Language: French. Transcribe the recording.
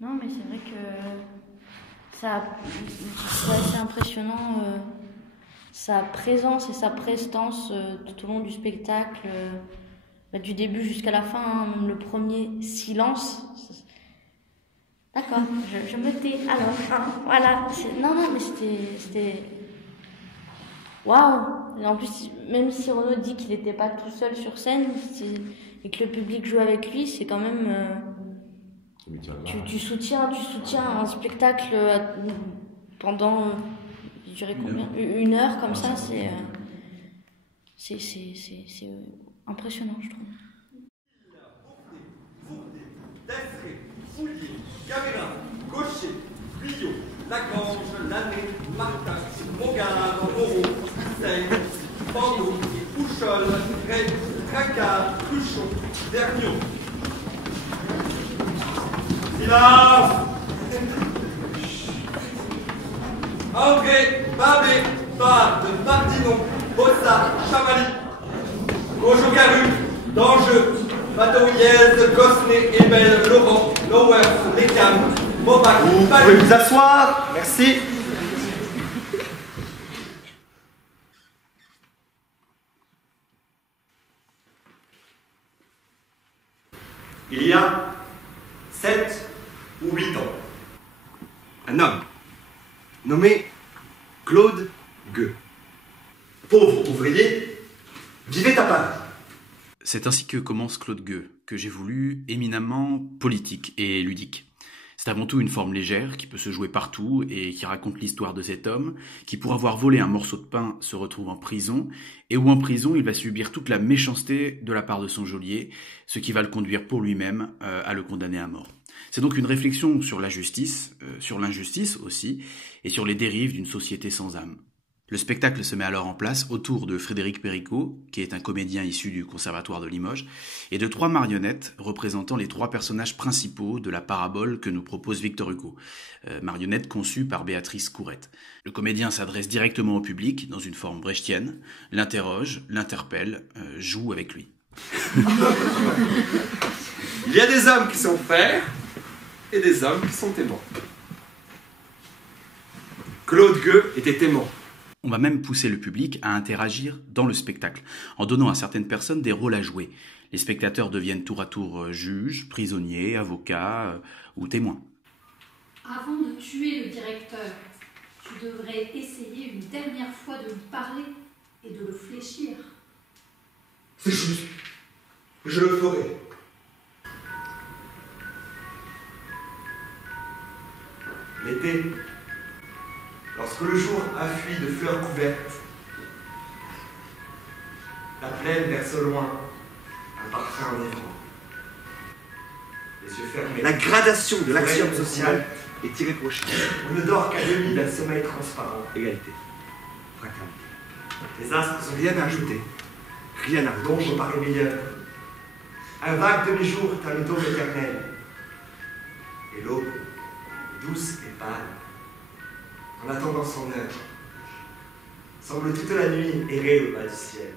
Non, mais c'est vrai que c'est assez impressionnant sa présence et sa prestance tout au long du spectacle, du début jusqu'à la fin, hein, même le premier silence. D'accord, je me tais. Alors, hein, voilà. Non, mais c'était. Waouh! En plus, même si Renaud dit qu'il n'était pas tout seul sur scène et que le public joue avec lui, c'est quand même. Tu soutiens un spectacle pendant. Il durait combien? Une heure comme ça, c'est impressionnant, je trouve. Desseré, Foulier, Caméra, Gaucher, Guyot, Lagrange, Lanné, Martin, Mongard, Moreau, Seigne, Pando, Pouchol, Ray, Tracard, Cruchot, Derniot. Silence! André, Babé, Barde, Mardinon, Bossard, Chamali, Gaujogaru, D'Angeux, Matouyez, Gosnay, Ebel, Laurent, Lowers, Lécam, Mobac, Vous pouvez vous asseoir, merci. Il y a 7 ou 8 ans, un homme nommé Claude Gueux, pauvre ouvrier, vivait à Paris. C'est ainsi que commence Claude Gueux, que j'ai voulu éminemment politique et ludique. C'est avant tout une forme légère qui peut se jouer partout et qui raconte l'histoire de cet homme qui, pour avoir volé un morceau de pain, se retrouve en prison et où en prison il va subir toute la méchanceté de la part de son geôlier, ce qui va le conduire pour lui-même à le condamner à mort. C'est donc une réflexion sur la justice, sur l'injustice aussi, et sur les dérives d'une société sans âme. Le spectacle se met alors en place autour de Frédéric Péricot, qui est un comédien issu du Conservatoire de Limoges, et de 3 marionnettes représentant les 3 personnages principaux de la parabole que nous propose Victor Hugo, marionnettes conçues par Béatrice Courette. Le comédien s'adresse directement au public, dans une forme brechtienne, l'interroge, l'interpelle, joue avec lui. Il y a des hommes qui sont frères et des hommes qui sont aimants. Claude Gueux était aimant. On va même pousser le public à interagir dans le spectacle, en donnant à certaines personnes des rôles à jouer. Les spectateurs deviennent tour à tour juges, prisonniers, avocats ou témoins. Avant de tuer le directeur, tu devrais essayer une dernière fois de lui parler et de le fléchir. C'est juste. Je le ferai. L'été, lorsque le jour affluit de fleurs couvertes, la plaine verse au loin un parfum enivrant. Les yeux fermés. La gradation de l'axiome social est irréprochable. On ne dort qu'à demi d'un sommeil transparent. Égalité. Fraternité. Les astres n'ont rien à ajouter. Rien à redonner. L'ombre paraît meilleure. Un vague demi-jour est un dôme éternel. Et l'aube, douce et pâle, en attendant son heure, semble toute la nuit errer au bas du ciel.